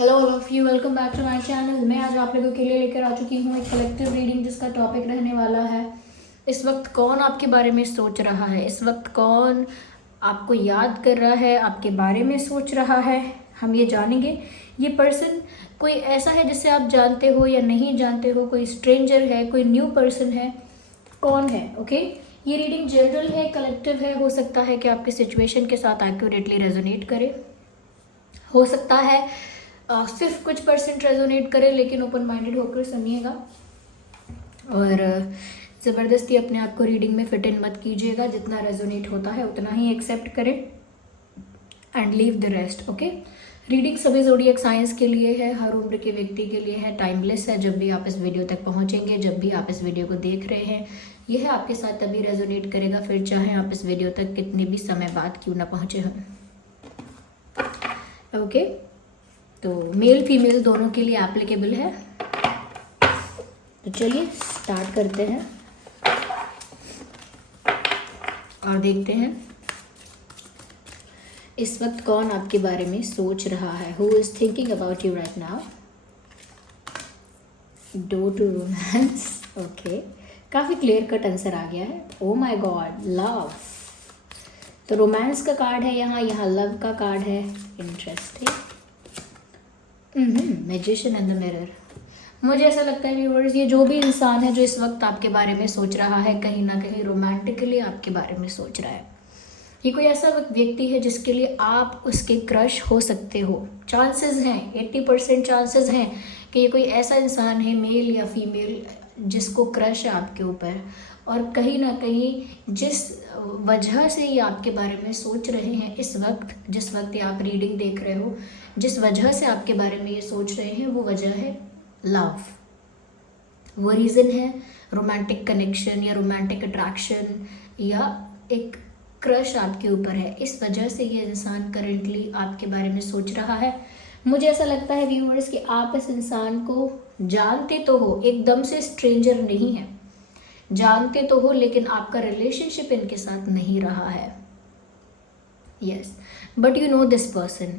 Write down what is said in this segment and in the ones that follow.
Hello all of you, welcome back to my channel. मैं आज आप लोगों के लिए लेकर आ चुकी हूँ एक कलेक्टिव रीडिंग जिसका टॉपिक रहने वाला है इस वक्त कौन आपके बारे में सोच रहा है, इस वक्त कौन आपको याद कर रहा है, आपके बारे में सोच रहा है। हम ये जानेंगे ये पर्सन कोई ऐसा है जिसे आप जानते हो या नहीं जानते हो, कोई स्ट्रेंजर है, कोई न्यू पर्सन है, कौन है। ओके ये रीडिंग जनरल है, कलेक्टिव है। हो सकता है कि आपकी सिचुएशन के साथ एक्यूरेटली रेजोनेट करे, हो सकता है सिर्फ कुछ परसेंट रेजोनेट करे, लेकिन ओपन माइंडेड होकर सुनिएगा और ज़बरदस्ती अपने आप को रीडिंग में फिट इन मत कीजिएगा। जितना रेजोनेट होता है उतना ही एक्सेप्ट करें and leave the rest. Okay reading सभी ज़ोडिएक साइंस के लिए है, हर उम्र के व्यक्ति के लिए है, टाइमलेस है। जब भी आप इस वीडियो तक पहुंचेंगे, जब भी आप इस वीडियो को देख रहे हैं, यह आपके साथ तभी रेजोनेट करेगा, फिर चाहे आप इस वीडियो तक कितने भी समय बाद क्यों ना पहुंचे हम। ओके तो मेल फीमेल दोनों के लिए एप्लीकेबल है। तो चलिए स्टार्ट करते हैं और देखते हैं इस वक्त कौन आपके बारे में सोच रहा है। Who is thinking about you right now. Door to romance. Okay काफ़ी क्लियर कट आंसर आ गया है। Oh my god, love. तो रोमांस का कार्ड है यहाँ लव का कार्ड है। Interesting. Magician and the mirror. मुझे ऐसा लगता है व्यूअर्स, ये जो भी इंसान है जो इस वक्त आपके बारे में सोच रहा है, कहीं ना कहीं रोमांटिकली आपके बारे में सोच रहा है। ये कोई ऐसा व्यक्ति है जिसके लिए आप उसके क्रश हो सकते हो। चांसेस हैं, 80% चांसेस हैं कि ये कोई ऐसा इंसान है, मेल या फीमेल, जिसको क्रश है आपके ऊपर। और कहीं ना कहीं जिस वजह से ये आपके बारे में सोच रहे हैं इस वक्त, जिस वक्त ये आप रीडिंग देख रहे हो, जिस वजह से आपके बारे में ये सोच रहे हैं, वो वजह है लव। वो रीज़न है रोमांटिक कनेक्शन या रोमांटिक अट्रैक्शन या एक क्रश आपके ऊपर है। इस वजह से ये इंसान करंटली आपके बारे में सोच रहा है। मुझे ऐसा लगता है व्यूअर्स कि आप इस इंसान को जानते तो हो, एकदम से स्ट्रेंजर नहीं है, जानते तो हो, लेकिन आपका रिलेशनशिप इनके साथ नहीं रहा है। Yes but you know this person.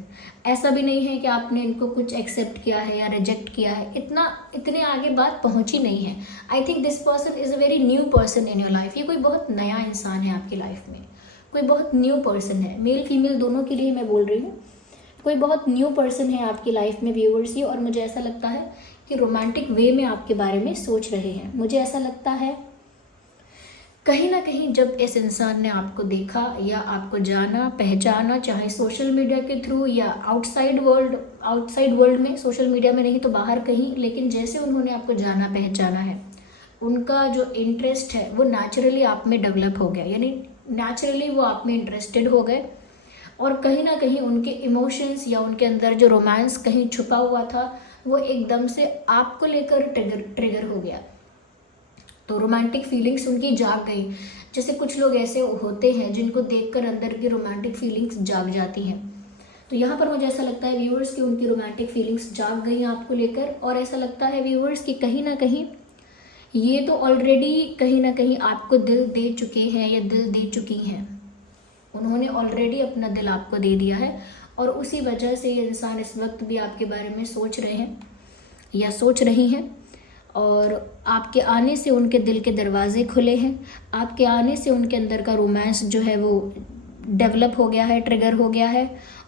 ऐसा भी नहीं है कि आपने इनको कुछ एक्सेप्ट किया है या रिजेक्ट किया है, इतने आगे बात पहुंची नहीं है। I think this person is a very new person in your life. ये कोई बहुत नया इंसान है आपकी लाइफ में, कोई बहुत न्यू पर्सन है। मेल फीमेल दोनों के लिए मैं बोल रही हूँ, कोई बहुत न्यू पर्सन है आपकी लाइफ में व्यूअर्स ये। और मुझे ऐसा लगता है कि रोमांटिक वे में आपके बारे में सोच रहे हैं। मुझे ऐसा लगता है कहीं ना कहीं जब इस इंसान ने आपको देखा या आपको जाना पहचाना, चाहे सोशल मीडिया के थ्रू या आउटसाइड वर्ल्ड में, सोशल मीडिया में नहीं तो बाहर कहीं, लेकिन जैसे उन्होंने आपको जाना पहचाना है, उनका जो इंटरेस्ट है वो नेचुरली आप में डेवलप हो गया, यानी नेचुरली वो आप में इंटरेस्टेड हो गए। और कहीं ना कहीं उनके इमोशंस या उनके अंदर जो रोमांस कहीं छुपा हुआ था वो एकदम से आपको लेकर ट्रिगर हो गया। तो रोमांटिक फीलिंग्स उनकी जाग गई। जैसे कुछ लोग ऐसे होते हैं जिनको देखकर अंदर की रोमांटिक फीलिंग्स जाग जाती हैं। तो यहाँ पर मुझे ऐसा लगता है व्यूअर्स कि उनकी रोमांटिक फीलिंग्स जाग गई आपको लेकर। और ऐसा लगता है व्यूअर्स कि कहीं ना कहीं ये तो ऑलरेडी कहीं ना कहीं आपको दिल दे चुके हैं या दिल दे चुकी हैं। उन्होंने ऑलरेडी अपना दिल आपको दे दिया है और उसी वजह से ये इंसान इस वक्त भी आपके बारे में सोच रहे हैं या सोच रही हैं। और आपके आने से उनके दिल के दरवाजे खुले हैं, आपके आने से उनके अंदर का रोमांस जो है वो डेवलप हो गया है, ट्रिगर हो गया है।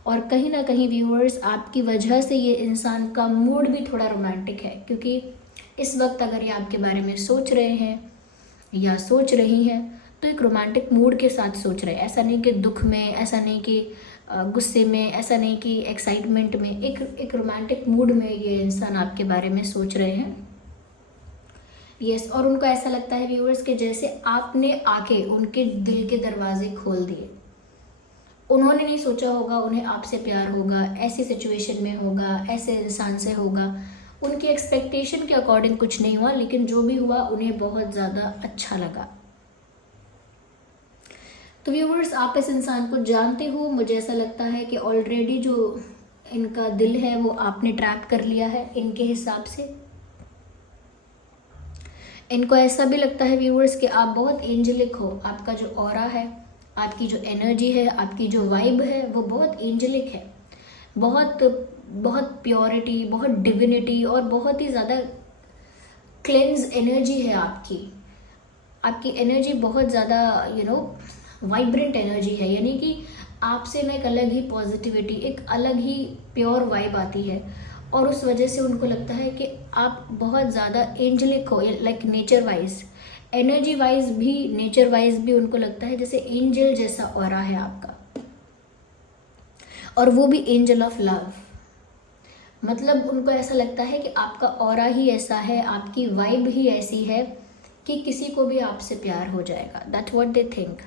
और कहीं ना कहीं व्यूअर्स आपकी वजह से ये इंसान का मूड भी थोड़ा रोमांटिक है, क्योंकि इस वक्त अगर ये आपके बारे में सोच रहे हैं या सोच रही हैं तो एक रोमांटिक मूड के साथ सोच रहे हैं। ऐसा नहीं कि दुख में, ऐसा नहीं कि गुस्से में, ऐसा नहीं कि एक्साइटमेंट में, एक रोमांटिक मूड में ये इंसान आपके बारे में सोच रहे हैं। यस और उनको ऐसा लगता है व्यूअर्स कि जैसे आपने आके उनके दिल के दरवाजे खोल दिए। उन्होंने नहीं सोचा होगा उन्हें आपसे प्यार होगा, ऐसी सिचुएशन में होगा, ऐसे इंसान से होगा। उनकी एक्सपेक्टेशन के अकॉर्डिंग कुछ नहीं हुआ, लेकिन जो भी हुआ उन्हें बहुत ज़्यादा अच्छा लगा। तो व्यूअर्स आप इस इंसान को जानते हो। मुझे ऐसा लगता है कि ऑलरेडी जो इनका दिल है वो आपने ट्रैप कर लिया है इनके हिसाब से। इनको ऐसा भी लगता है व्यूअर्स कि आप बहुत एंजेलिक हो। आपका जो ऑरा है, आपकी जो एनर्जी है, आपकी जो वाइब है वो बहुत एंजेलिक है, बहुत बहुत प्योरिटी, बहुत डिविनिटी और बहुत ही ज़्यादा क्लेंज एनर्जी है आपकी एनर्जी बहुत ज़्यादा वाइब्रेंट एनर्जी है, यानी कि आपसे ना एक अलग ही पॉजिटिविटी, एक अलग ही प्योर वाइब आती है। और उस वजह से उनको लगता है कि आप बहुत ज़्यादा एंजलिक हो, like nature wise, energy wise भी, नेचर वाइज भी उनको लगता है जैसे एंजल जैसा ऑरा है आपका, और वो भी एंजल ऑफ लव। मतलब उनको ऐसा लगता है कि आपका ऑरा ही ऐसा है, आपकी वाइब ही ऐसी है कि किसी को भी आपसे प्यार हो जाएगा। That what they think.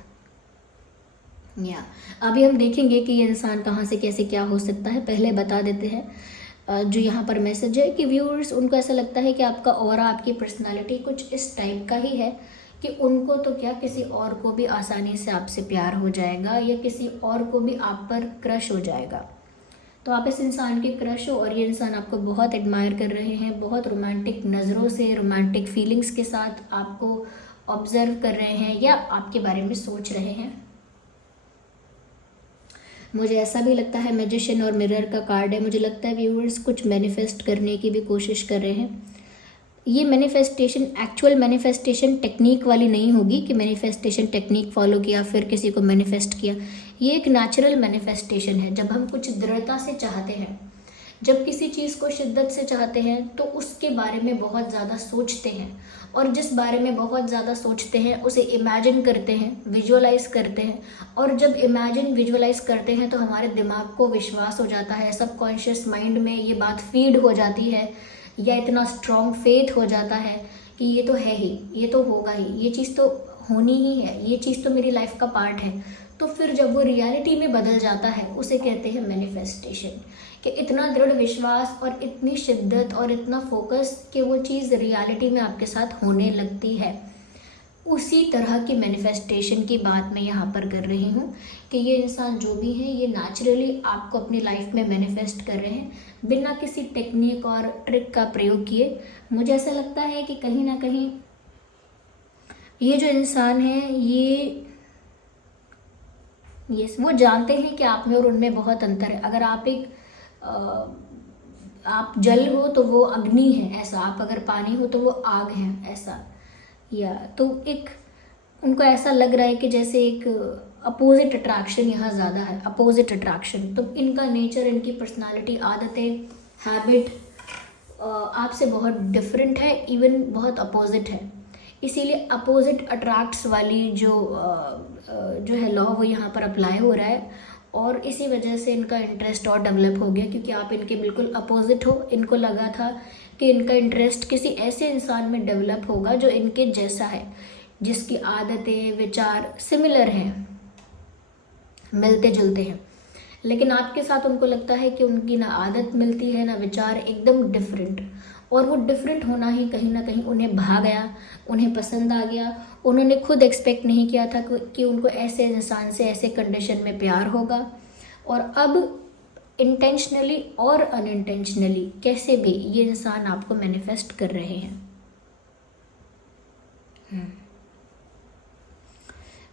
या अभी हम देखेंगे कि ये इंसान कहाँ से कैसे क्या हो सकता है। पहले बता देते हैं जो यहाँ पर मैसेज है कि व्यूअर्स, उनको ऐसा लगता है कि आपका ऑरा, आपकी पर्सनालिटी कुछ इस टाइप का ही है कि उनको तो क्या, किसी और को भी आसानी से आपसे प्यार हो जाएगा या किसी और को भी आप पर क्रश हो जाएगा। तो आप इस इंसान के क्रश हो और ये इंसान आपको बहुत एडमायर कर रहे हैं, बहुत रोमांटिक नज़रों से, रोमांटिक फीलिंग्स के साथ आपको ऑब्जर्व कर रहे हैं या आपके बारे में सोच रहे हैं। मुझे ऐसा भी लगता है, मैजिशियन और मिरर का कार्ड है, मुझे लगता है व्यूअर्स कुछ मैनिफेस्ट करने की भी कोशिश कर रहे हैं। ये मैनिफेस्टेशन एक्चुअल मैनिफेस्टेशन टेक्निक वाली नहीं होगी कि मैनिफेस्टेशन टेक्निक फॉलो किया फिर किसी को मैनिफेस्ट किया। ये एक नेचुरल मैनिफेस्टेशन है। जब हम कुछ दृढ़ता से चाहते हैं, जब किसी चीज़ को शिद्दत से चाहते हैं, तो उसके बारे में बहुत ज़्यादा सोचते हैं, और जिस बारे में बहुत ज़्यादा सोचते हैं उसे इमेजिन करते हैं, विजुअलाइज करते हैं। और जब इमेजिन विजुअलाइज करते हैं तो हमारे दिमाग को विश्वास हो जाता है, सबकॉन्शियस माइंड में ये बात फीड हो जाती है, या इतना स्ट्रॉन्ग फेथ हो जाता है कि ये तो है ही, ये तो होगा ही, ये चीज़ तो होनी ही है, ये चीज़ तो मेरी लाइफ का पार्ट है। तो फिर जब वो रियलिटी में बदल जाता है उसे कहते हैं मैनिफेस्टेशन, कि इतना दृढ़ विश्वास और इतनी शिद्दत और इतना फोकस कि वो चीज़ रियलिटी में आपके साथ होने लगती है। उसी तरह की मैनिफेस्टेशन की बात मैं यहाँ पर कर रही हूँ कि ये इंसान जो भी है ये नेचुरली आपको अपनी लाइफ में मैनिफेस्ट कर रहे हैं बिना किसी टेक्निक और ट्रिक का प्रयोग किए। मुझे ऐसा लगता है कि कहीं ना कहीं ये जो इंसान है ये वो जानते हैं कि आप में और उनमें बहुत अंतर है। अगर आप आप जल हो तो वो अग्नि है ऐसा, आप अगर पानी हो तो वो आग है ऐसा। या तो एक उनको ऐसा लग रहा है कि जैसे एक अपोजिट अट्रैक्शन यहाँ ज़्यादा है, अपोजिट अट्रैक्शन। तो इनका नेचर, इनकी पर्सनालिटी, आदतें, हैबिट आपसे बहुत डिफरेंट है, इवन बहुत अपोजिट है। इसीलिए अपोजिट अट्रैक्ट्स वाली जो है लॉ वो यहाँ पर अप्लाई हो रहा है, और इसी वजह से इनका इंटरेस्ट और डेवलप हो गया, क्योंकि आप इनके बिल्कुल अपोजिट हो। इनको लगा था कि इनका इंटरेस्ट किसी ऐसे इंसान में डेवलप होगा जो इनके जैसा है, जिसकी आदतें, विचार सिमिलर हैं, मिलते जुलते हैं। लेकिन आपके साथ उनको लगता है कि उनकी ना आदत मिलती है ना विचार, एकदम डिफरेंट। और वो डिफरेंट होना ही कहीं ना कहीं उन्हें भा गया, उन्हें पसंद आ गया। उन्होंने खुद एक्सपेक्ट नहीं किया था कि उनको ऐसे इंसान से ऐसे कंडीशन में प्यार होगा। और अब इंटेंशनली और अनइंटेंशनली कैसे भी ये इंसान आपको मैनिफेस्ट कर रहे हैं।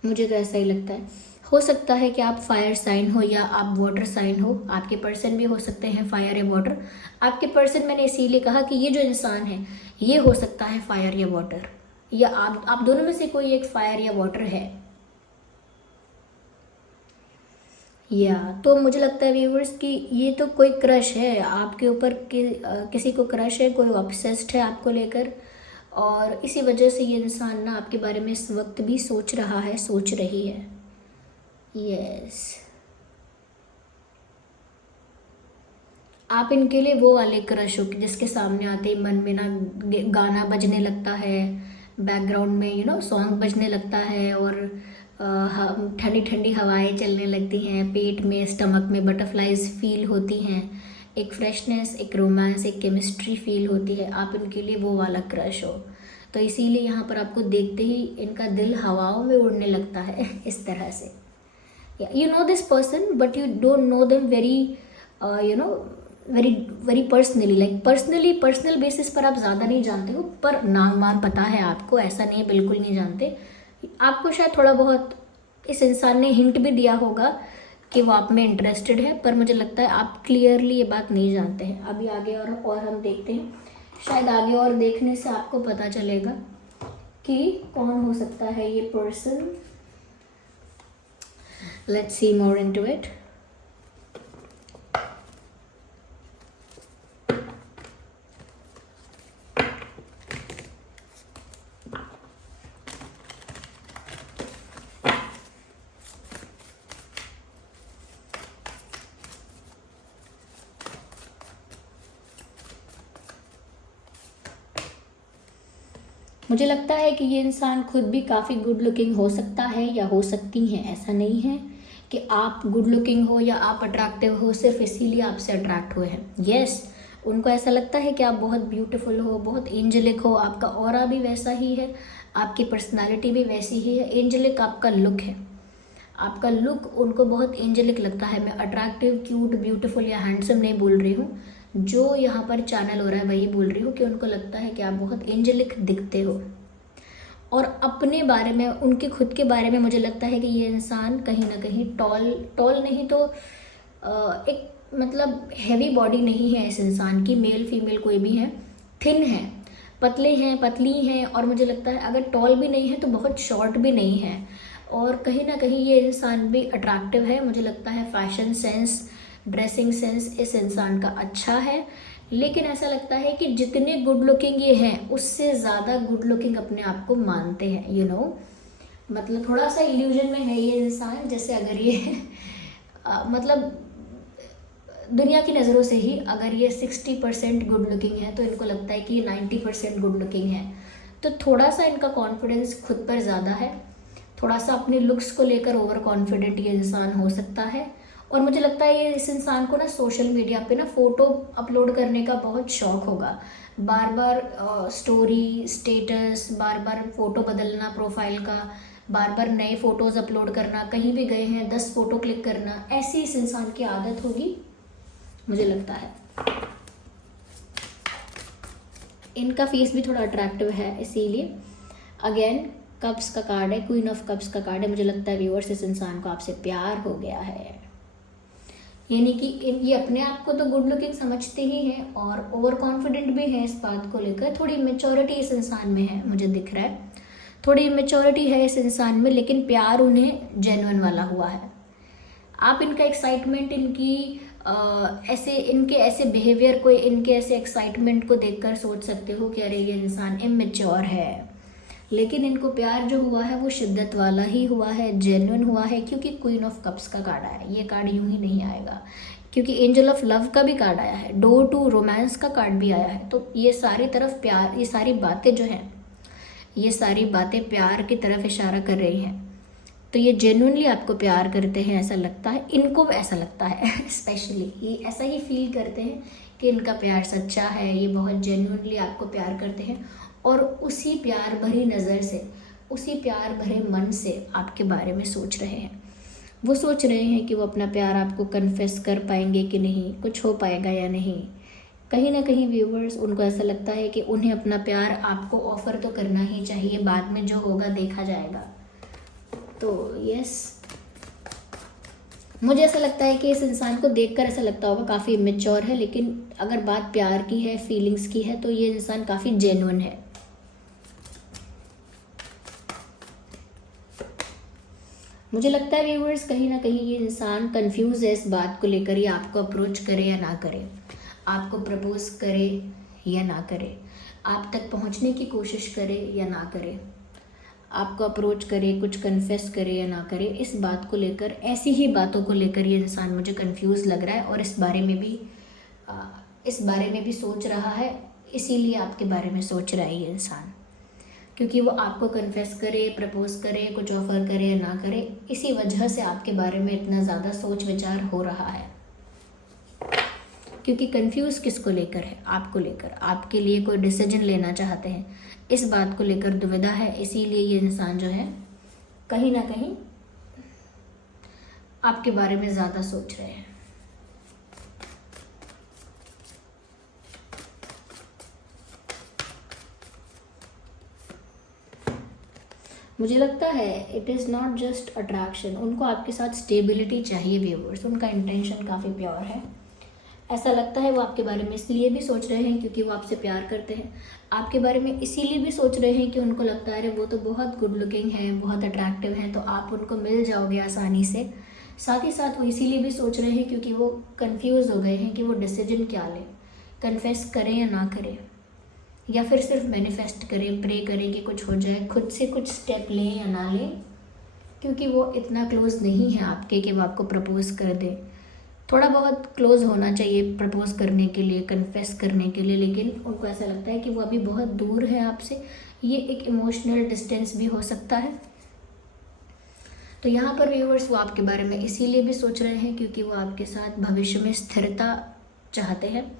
मुझे तो ऐसा ही लगता है। हो सकता है कि आप फायर साइन हो या आप वाटर साइन हो, आपके पर्सन भी हो सकते हैं फायर या वाटर। आपके पर्सन मैंने इसीलिए कहा कि ये जो इंसान है ये हो सकता है फायर या वाटर, या आप दोनों में से कोई एक फायर या वाटर है। या तो मुझे लगता है व्यूवर्स कि ये तो कोई क्रश है आपके ऊपर, किसी को क्रश है, कोई ऑब्सेस्ड है आपको लेकर, और इसी वजह से ये इंसान ना आपके बारे में इस वक्त भी सोच रहा है, सोच रही है। यस, आप इनके लिए वो वाले क्रश हो कि जिसके सामने आते ही मन में ना गाना बजने लगता है, बैकग्राउंड में सॉन्ग बजने लगता है, और ठंडी ठंडी हवाएं चलने लगती हैं, पेट में, स्टमक में बटरफ्लाइज फील होती हैं, एक फ्रेशनेस, एक रोमांस, एक केमिस्ट्री फील होती है। आप इनके लिए वो वाला क्रश हो। तो इसीलिए यहाँ पर आपको देखते ही इनका दिल हवाओं में उड़ने लगता है इस तरह से। You know this person but you don't know them very personally, like personal basis पर आप ज़्यादा नहीं जानते हो, पर नाम वाम पता है आपको, ऐसा नहीं, बिल्कुल नहीं जानते। आपको शायद थोड़ा बहुत इस इंसान ने हिंट भी दिया होगा कि वो आप में इंटरेस्टेड है, पर मुझे लगता है आप क्लियरली ये बात नहीं जानते हैं। अभी आगे और हम देखते हैं, शायद आगे और देखने से आपको पता चलेगा कि कौन हो सकता है ये person. Let's see more into it. मुझे लगता है कि ये इंसान खुद भी काफ़ी गुड लुकिंग हो सकता है या हो सकती हैं। ऐसा नहीं है कि आप गुड लुकिंग हो या आप अट्रैक्टिव हो सिर्फ इसीलिए आपसे अट्रैक्ट हुए हैं। यस, उनको ऐसा लगता है कि आप बहुत ब्यूटीफुल हो, बहुत एंजेलिक हो, आपका ऑरा भी वैसा ही है, आपकी पर्सनालिटी भी वैसी ही है। एंजेलिक आपका लुक है, आपका लुक उनको बहुत एंजेलिक लगता है। मैं अट्रैक्टिव, क्यूट, ब्यूटीफुल या हैंडसम नहीं बोल रही हूँ, जो यहाँ पर चैनल हो रहा है वही बोल रही हूँ कि उनको लगता है कि आप बहुत एंजेलिक दिखते हो। और अपने बारे में, उनके खुद के बारे में मुझे लगता है कि ये इंसान कहीं ना कहीं टॉल नहीं तो एक मतलब हैवी बॉडी नहीं है इस इंसान की, मेल फीमेल कोई भी है, थिन है, पतले हैं, पतली हैं, और मुझे लगता है अगर टॉल भी नहीं है तो बहुत शॉर्ट भी नहीं है। और कहीं ना कहीं ये इंसान भी अट्रैक्टिव है। मुझे लगता है फैशन सेंस, ड्रेसिंग सेंस इस इंसान का अच्छा है, लेकिन ऐसा लगता है कि जितने गुड लुकिंग ये हैं उससे ज़्यादा गुड लुकिंग अपने आप को मानते हैं। यू नो, मतलब थोड़ा सा इल्यूजन में है ये इंसान। जैसे अगर ये मतलब दुनिया की नज़रों से ही अगर ये 60% गुड लुकिंग है तो इनको लगता है कि ये 90% गुड लुकिंग है। तो थोड़ा सा इनका कॉन्फिडेंस खुद पर ज़्यादा है, थोड़ा सा अपने लुक्स को लेकर ओवर कॉन्फिडेंट ये इंसान हो सकता है। और मुझे लगता है ये इस इंसान को ना सोशल मीडिया पे ना फ़ोटो अपलोड करने का बहुत शौक होगा। बार बार स्टोरी, स्टेटस, बार बार फ़ोटो बदलना प्रोफाइल का, बार बार नए फ़ोटोज़ अपलोड करना, कहीं भी गए हैं 10 फ़ोटो क्लिक करना, ऐसी इस इंसान की आदत होगी मुझे लगता है। इनका फेस भी थोड़ा अट्रैक्टिव है, इसीलिए अगेन कप्स का कार्ड है, क्वीन ऑफ कप्स का कार्ड है। मुझे लगता है व्यूअर्स इस इंसान को आपसे प्यार हो गया है, यानी कि ये अपने आप को तो गुड लुकिंग समझते ही हैं और ओवर कॉन्फिडेंट भी है इस बात को लेकर। थोड़ी मेच्योरिटी इस इंसान में है, मुझे दिख रहा है थोड़ी मेच्योरिटी है इस इंसान में, लेकिन प्यार उन्हें जेन्युइन वाला हुआ है। आप इनका एक्साइटमेंट, इनके ऐसे बिहेवियर को, इनके ऐसे एक्साइटमेंट को देखकर सोच सकते हो कि अरे ये इंसान इमेच्योर है, लेकिन इनको प्यार जो हुआ है वो शिद्दत वाला ही हुआ है, जेन्युइन हुआ है। क्योंकि क्वीन ऑफ कप्स का कार्ड आया है, ये कार्ड यूं ही नहीं आएगा, क्योंकि एंजल ऑफ लव का भी कार्ड आया है, डोर टू रोमांस का कार्ड भी आया है। तो ये सारी तरफ प्यार, ये सारी बातें जो हैं, ये सारी बातें प्यार की तरफ इशारा कर रही हैं। तो ये जेन्युइनली आपको प्यार करते हैं ऐसा लगता है, इनको ऐसा लगता है स्पेशली ये ऐसा ही फील करते हैं कि इनका प्यार सच्चा है, ये बहुत जेन्युइनली आपको प्यार करते हैं। और उसी प्यार भरी नज़र से, उसी प्यार भरे मन से आपके बारे में सोच रहे हैं। वो सोच रहे हैं कि वो अपना प्यार आपको कन्फेस कर पाएंगे कि नहीं, कुछ हो पाएगा या नहीं। कहीं ना कहीं व्यूवर्स, उनको ऐसा लगता है कि उन्हें अपना प्यार आपको ऑफ़र तो करना ही चाहिए, बाद में जो होगा देखा जाएगा। तो यस, मुझे ऐसा लगता है कि इस इंसान को देखकर ऐसा लगता होगा काफ़ी इमेच्योर है, लेकिन अगर बात प्यार की है, फीलिंग्स की है, तो ये इंसान काफ़ी जेन्युइन है। मुझे लगता है व्यूअर्स, कहीं ना कहीं ये इंसान कंफ्यूज है इस बात को लेकर, ये आपको अप्रोच करे या ना करे, आपको प्रपोज करे या ना करे, आप तक पहुंचने की कोशिश करे या ना करे, आपको अप्रोच करे, कुछ कन्फेस करे या ना करे, इस बात को लेकर, ऐसी ही बातों को लेकर ये इंसान मुझे कंफ्यूज लग रहा है। और इस बारे में भी सोच रहा है, इसीलिए आपके बारे में सोच रहा है ये इंसान, क्योंकि वो आपको कन्फेस करे, प्रपोज करे, कुछ ऑफर करे या ना करे, इसी वजह से आपके बारे में इतना ज़्यादा सोच विचार हो रहा है। क्योंकि कंफ्यूज किसको लेकर है? आपको लेकर, आपके लिए कोई डिसीजन लेना चाहते हैं, इस बात को लेकर दुविधा है, इसीलिए ये इंसान जो है कहीं ना कहीं आपके बारे में ज़्यादा सोच रहे हैं। मुझे लगता है it is not just attraction, उनको आपके साथ स्टेबिलिटी चाहिए व्यूअर्स। उनका इंटेंशन काफ़ी प्योर है। ऐसा लगता है वो आपके बारे में इसलिए भी सोच रहे हैं क्योंकि वो आपसे प्यार करते हैं, आपके बारे में इसीलिए भी सोच रहे हैं कि उनको लगता है अरे वो तो बहुत गुड लुकिंग है, बहुत अट्रैक्टिव हैं, तो आप उनको मिल जाओगे आसानी से। साथ ही साथ वो इसीलिए भी सोच रहे हैं क्योंकि वो कंफ्यूज हो गए हैं कि वो डिसीजन क्या लें, कन्फेस करें या ना करें, या फिर सिर्फ मैनिफेस्ट करें, प्रे करें कि कुछ हो जाए, खुद से कुछ स्टेप लें या ना लें, क्योंकि वो इतना क्लोज नहीं है आपके कि वो आपको प्रपोज कर दे। थोड़ा बहुत क्लोज होना चाहिए प्रपोज करने के लिए, कन्फेस करने के लिए, लेकिन उनको ऐसा लगता है कि वो अभी बहुत दूर है आपसे। ये एक इमोशनल डिस्टेंस भी हो सकता है। तो यहाँ पर व्यूअर्स वो आपके बारे में इसीलिए भी सोच रहे हैं क्योंकि वो आपके साथ भविष्य में स्थिरता चाहते हैं,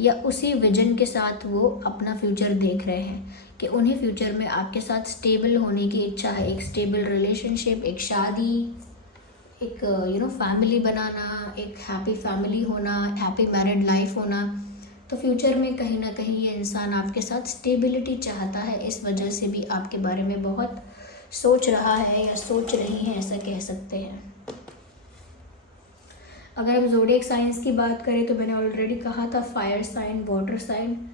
या उसी विजन के साथ वो अपना फ्यूचर देख रहे हैं कि उन्हें फ्यूचर में आपके साथ स्टेबल होने की इच्छा है। एक स्टेबल रिलेशनशिप, एक शादी, एक फैमिली बनाना, एक हैप्पी फैमिली होना, हैप्पी मैरिड लाइफ होना। तो फ्यूचर में कहीं ना कहीं ये इंसान आपके साथ स्टेबिलिटी चाहता है, इस वजह से भी आपके बारे में बहुत सोच रहा है या सोच रही है, ऐसा कह सकते हैं। अगर हम ज़ोडिएक साइंस की बात करें तो मैंने ऑलरेडी कहा था फायर साइन, वाटर साइन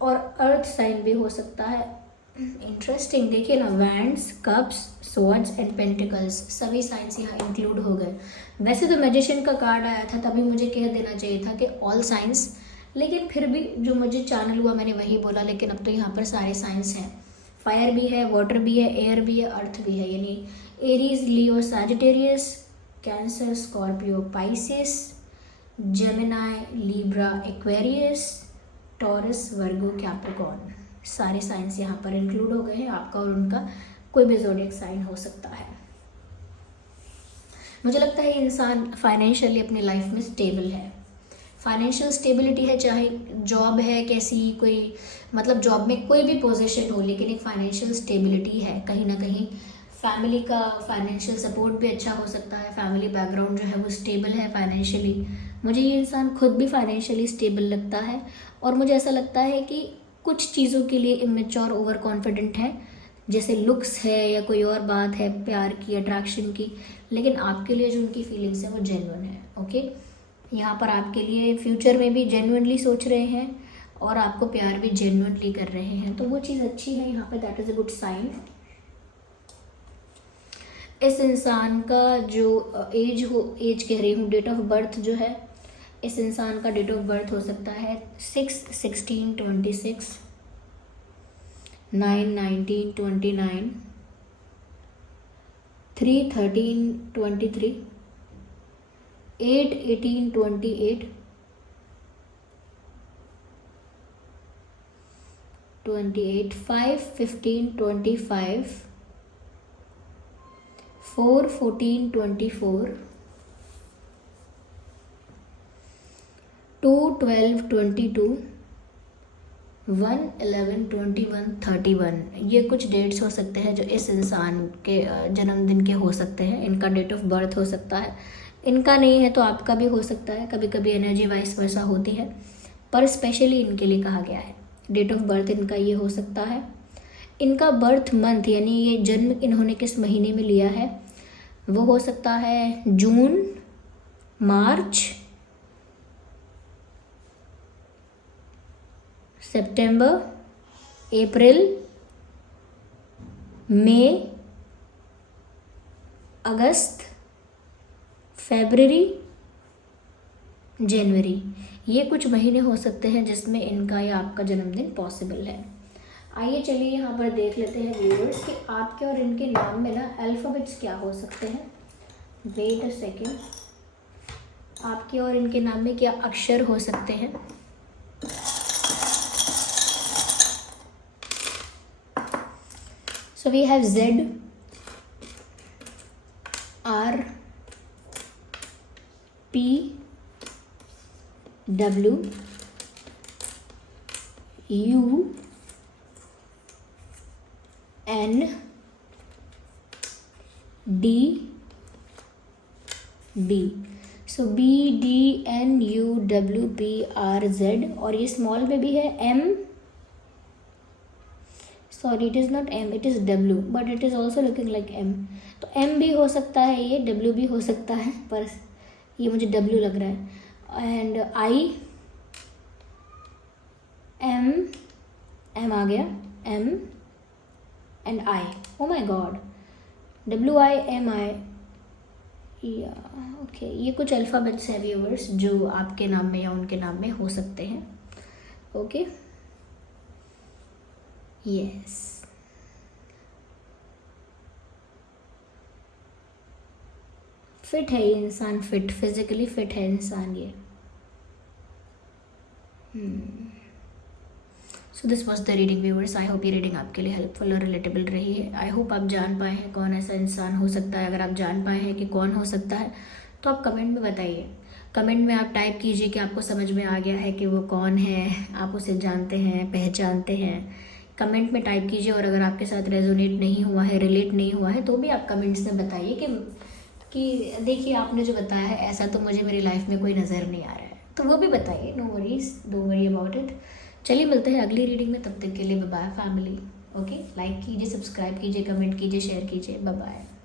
और अर्थ साइन भी हो सकता है। इंटरेस्टिंग, देखिए ना, wands, cups, swords and pentacles, सभी साइंस यहाँ इंक्लूड हो गए। वैसे तो मैजिशियन का कार्ड आया था तभी मुझे कह देना चाहिए था कि ऑल साइंस, लेकिन फिर भी जो मुझे चैनल हुआ मैंने वही बोला। लेकिन अब तो यहाँ पर सारे साइंस हैं, फायर भी है, वाटर भी है, एयर भी है, अर्थ भी है, यानी Aries, Leo, Sagittarius, Cancer, Scorpio, Pisces, Gemini, Libra, Aquarius, Taurus, Virgo, Capricorn, सारे साइंस यहाँ पर इंक्लूड हो गए हैं। आपका और उनका कोई भी ज़ोडिएक साइन हो सकता है। मुझे लगता है ये इंसान फाइनेंशियली अपनी लाइफ में स्टेबल है। फाइनेंशियल स्टेबिलिटी है, चाहे जॉब है कैसी, कोई मतलब जॉब में कोई भी पोजीशन हो, लेकिन एक फाइनेंशियल स्टेबिलिटी है। कहीं ना कहीं फैमिली का फाइनेंशियल सपोर्ट भी अच्छा हो सकता है, फैमिली बैकग्राउंड जो है वो स्टेबल है फाइनेंशियली। मुझे ये इंसान खुद भी फाइनेंशियली स्टेबल लगता है, और मुझे ऐसा लगता है कि कुछ चीज़ों के लिए इमेच्योर, ओवर कॉन्फिडेंट है, जैसे लुक्स है या कोई और बात है प्यार की, अट्रैक्शन की, लेकिन आपके लिए जो उनकी फीलिंग्स है वो जेन्युइन है। ओके, यहाँ पर आपके लिए फ्यूचर में भी जेन्युइनली सोच रहे हैं और आपको प्यार भी जेन्युइनली कर रहे हैं, तो वो चीज़ अच्छी है यहाँ पे, that is a good sign. इस इंसान का जो एज कह रही हूँ, डेट ऑफ बर्थ जो है, इस इंसान का डेट ऑफ बर्थ हो सकता है 6/16/26, 9/19/29, 3/13/23, 8/18/28, 5/15/25, 4/14/24, 2/12/22, 1/11/21/31। ये कुछ डेट्स हो सकते हैं जो इस इंसान के जन्मदिन के हो सकते हैं। इनका डेट ऑफ बर्थ हो सकता है, इनका नहीं है तो आपका भी हो सकता है। कभी कभी एनर्जी वाइस वर्सा होती है, पर स्पेशली इनके लिए कहा गया है। डेट ऑफ बर्थ इनका ये हो सकता है। इनका बर्थ मंथ यानी ये जन्म इन्होंने किस महीने में लिया है वो हो सकता है जून, मार्च, सितंबर, अप्रैल, मई, अगस्त, फरवरी, जनवरी। ये कुछ महीने हो सकते हैं जिसमें इनका या आपका जन्मदिन पॉसिबल है। आइए चलिए यहाँ पर देख लेते हैं व्यूअर्स कि आपके और इनके नाम में ना अल्फ़ाबेट्स क्या हो सकते हैं। वेट अ सेकेंड, आपके और इनके नाम में क्या अक्षर हो सकते हैं। So we have Z, R, P, W, U, N, D, B। So B, D, N, U, W, P, R, Z, और ये स्मॉल में भी है M, sorry it is not M, it is W, but it is also looking like M. तो M भी हो सकता है, ये डब्ल्यू भी हो सकता है, पर ये मुझे डब्ल्यू लग रहा है। एंड आई, एम, एम आ गया, M and I, oh my God, W I M I, या ओके, ये कुछ अल्फ़ाबेट्स हैं व्यूअर्स जो आपके नाम में या उनके नाम में हो सकते हैं। ओके, यस, फिट है ये इंसान, फिट, फिजिकली फिट है इंसान ये। So this was the reading viewers. I hope ये रीडिंग आपके लिए हेल्पफुल और रिलेटेबल रही है। आई होप आप जान पाए हैं कौन ऐसा इंसान हो सकता है। अगर आप जान पाए हैं कि कौन हो सकता है तो आप कमेंट में बताइए। कमेंट में आप टाइप कीजिए कि आपको समझ में आ गया है कि वो कौन है, आप उसे जानते हैं, पहचानते हैं। कमेंट में टाइप कीजिए। और अगर आपके साथ रेजोनेट नहीं हुआ है, रिलेट नहीं हुआ है, तो भी आप कमेंट्स में बताइए कि देखिए आपने जो बताया है ऐसा तो मुझे मेरी लाइफ में कोई नज़र नहीं आ रहा है, तो वो भी बताइए। No worries, don't worry about it. चलिए मिलते हैं अगली रीडिंग में, तब तक के लिए bye bye family. Okay, like कीजिए, सब्सक्राइब कीजिए, कमेंट कीजिए, शेयर कीजिए, बाय बाय।